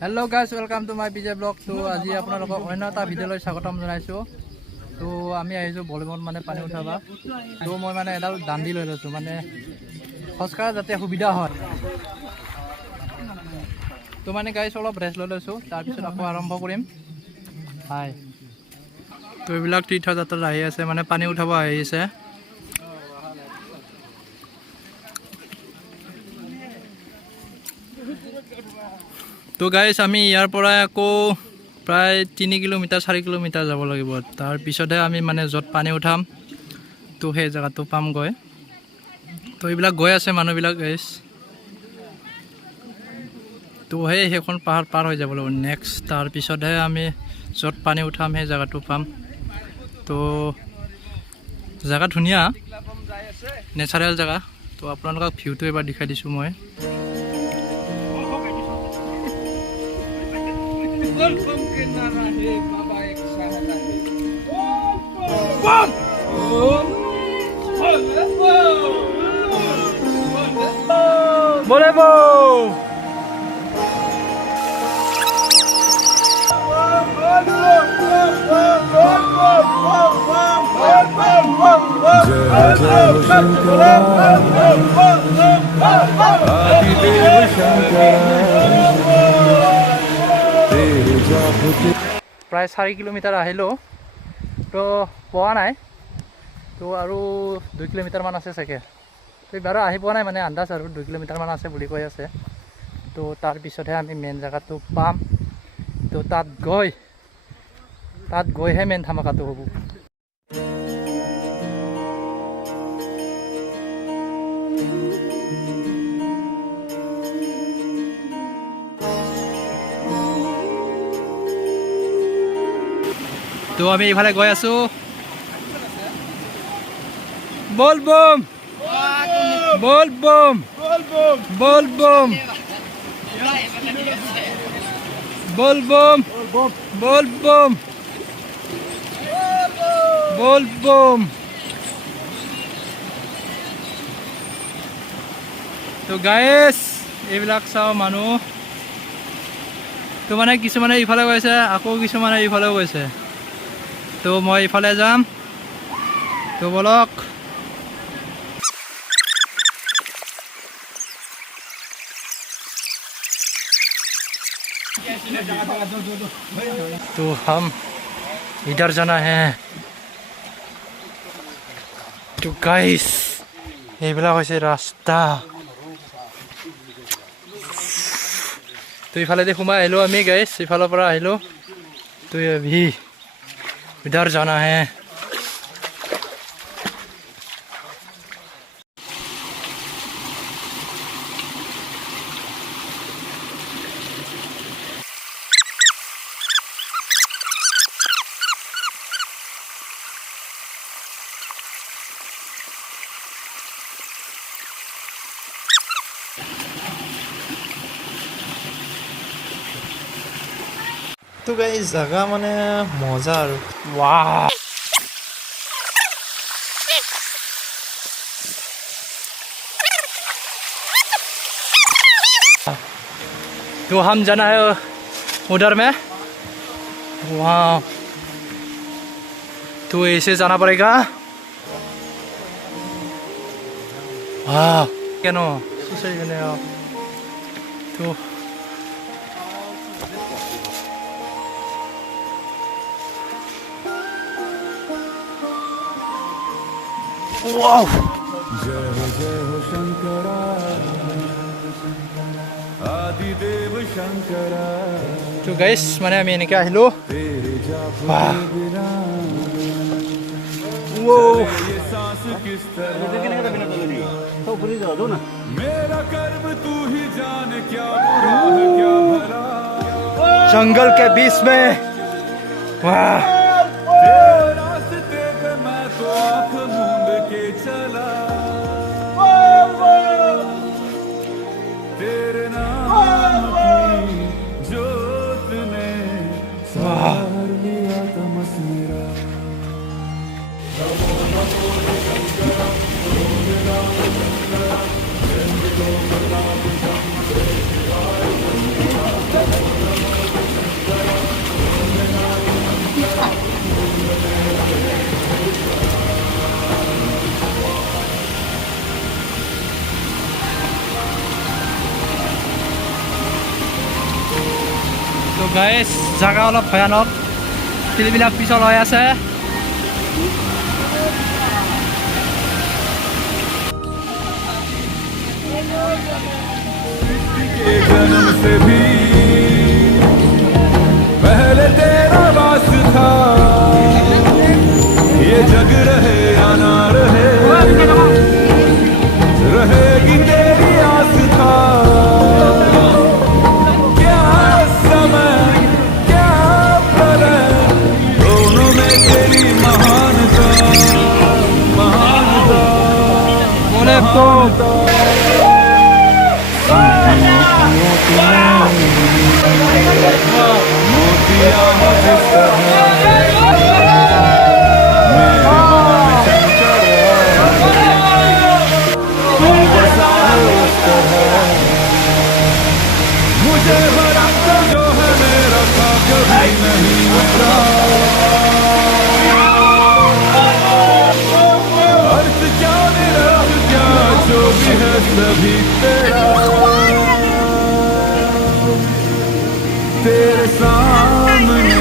Hello guys, welcome to my BJ blog. So আজি আপোনালোকক অন্য এটা ভিডিঅ'লৈ স্বাগতম জনাইছো। তো আমি আহিছো বলিমত মানে পানী উঠাবা। তো মই মানে এডাল দাণ্ডি লৈ লৈছো মানে খসকাৰা যাতে সুবিধা হয়। তো মানে গাইছ অলপ ৰেষ্ট লৈ লৈছো, তাৰ পিছত আকৌ আৰম্ভ কৰিম। হাই। তো এইবিলাক তীৰ্থযাত্ৰাত আহি আছে মানে পানী উঠাব আহি আছে। তো গাইছ আমি ইয়াৰ পৰা আকৌ প্ৰায় 3 কিলোমিটাৰ 4 কিলোমিটাৰ যাব লাগিব। তাৰ পিছতহে আমি মানে য'ত পানী উঠাম তো সেই জায়গাটো পামগৈ। তো এইবিলাক গৈ আছে মানুহবিলাক গাইছ। তো সেইখন পাহাৰ পাৰ হৈ যাব লাগিব নেক্সট। তাৰ পিছতহে আমি য'ত পানী উঠাম সেই জায়গাটো পাম। তো জায়গা ধুনীয়া, নেচাৰেল জায়গা। তো আপোনালোকক ভিউটো এবাৰ দেখাই দিছোঁ মই। Welcome ke nara he baba ek sahara he bom bole bo প্ৰায় 4 কিলোমিটাৰ আহিলো, তো পোৱা নাই। তো আৰু 2 কিলোমিটাৰ মান আছে চাগে। তো বাৰু আহি পোৱা নাই মানে আন্দাজ আৰু 2 কিলোমিটাৰ মান আছে বুলি কৈ আছে। তো তাৰ পিছতহে আমি মেইন জায়গাটো পাম। তো তাত গৈহে মেইন ধামাকাটো হ'ব। তো আমি এইফালে গৈ আছো। বল বম বল বম বল বম বল বম বল বম বল বম। তো গাইছ এইবিলাক চাও মানুহ। তো মানে কিছুমানে ইফালে গৈছে, আকৌ কিছুমানে ইফালেও গৈছে। তো মই ইফালে যাম। তো বলক। तो हम इधर जाना है। तो गाइस এইবিলাক হৈছে ৰাস্তা। তো ইফালেদি সোমাই আহিলো আমি গাইছ, ইফালৰ পৰা আহিলো। তো अभी इधर जाना है। তো গাইজ জাগা মানে মজা আৰু वाह। तो हम जाना है उधर में। वाह। तो ऐसे जाना पड़ेगा। वाह क्या नो सही बने आप। तो वाह। जय हो शंकरा आदिदेव शंकरा। तो गाइस মানে আমি এনেকে আহিলো। वाह। वो ये सांस किस तरह मेरा कर्म तू ही जान, क्या बुरा है क्या भला। जंगल के बीच में। वाह। तेरे रास्ते पे मैं तो आँख मूंद के चला। तेरे नाम की जोत ने सवार लिया तमस मेरा। তো গাইজ জাগা অলপ ভয়ানক, শিলবিলাক পিছল হৈ আছে। जन्म से भी पहले तेरा वास था, ये जग रहे या ना रहे, रहेगी तेरी आस था। क्या समय क्या प्रलय, दोनों में तेरी महानता, महानता, महानता। मोतिया हो जिस तरह मेरे मन में चंचल, तू बसा है उस तरह, मुझे भरम जो है मेरा था कभी नहीं उतरा। अर्थ क्या निरर्थ क्या जो भी है सभी तेरा, तेरे सामने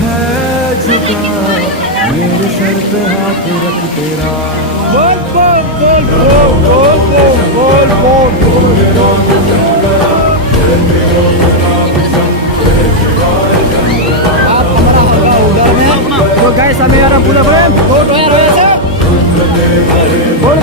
है झुका, मेरे सर पे हाथ रख तेरा। बोल बोल बोल बोल बोल बोल तो गाइस हमें यार पूरा बोल बोल बोल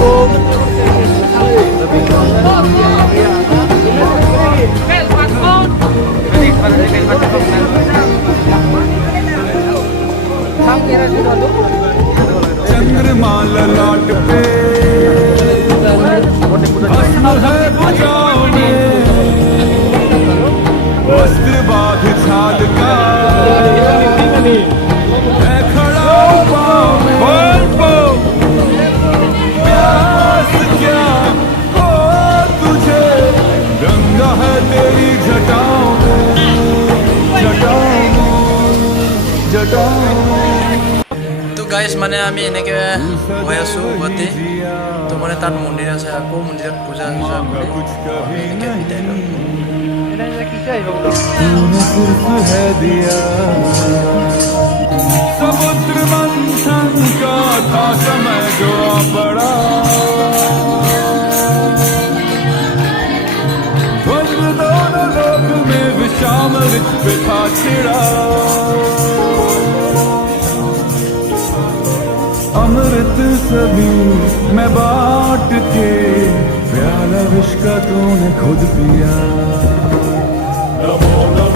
बोल चंद्रमा ललाट पे भस्म है भुजाओं में, वस्त्र बाघ छाल का है खड़ा पाँव में। प्यास क्या हो तुझे, गंगा है तेरी जटाओं में, जटाओं में, जटाओं में। তো গাইজ মানে আমি এনেকৈ গৈ আছোঁ গুৱাহাটী। তো মানে তাত মন্দিৰ আছে, আকৌ মন্দিৰত পূজা চূজা কৰি আমি এনেকৈ বিদায় লওঁ। तूने सिर्फ है दिया, समुद्र मंथन का था समय जो आ पड़ा, द्वंद्व दोनों लोक में विषामृत पे था छिड़ा। अमृत सभी मैं बांट के, प्याला विष का तूने खुद पिया। नमो नमो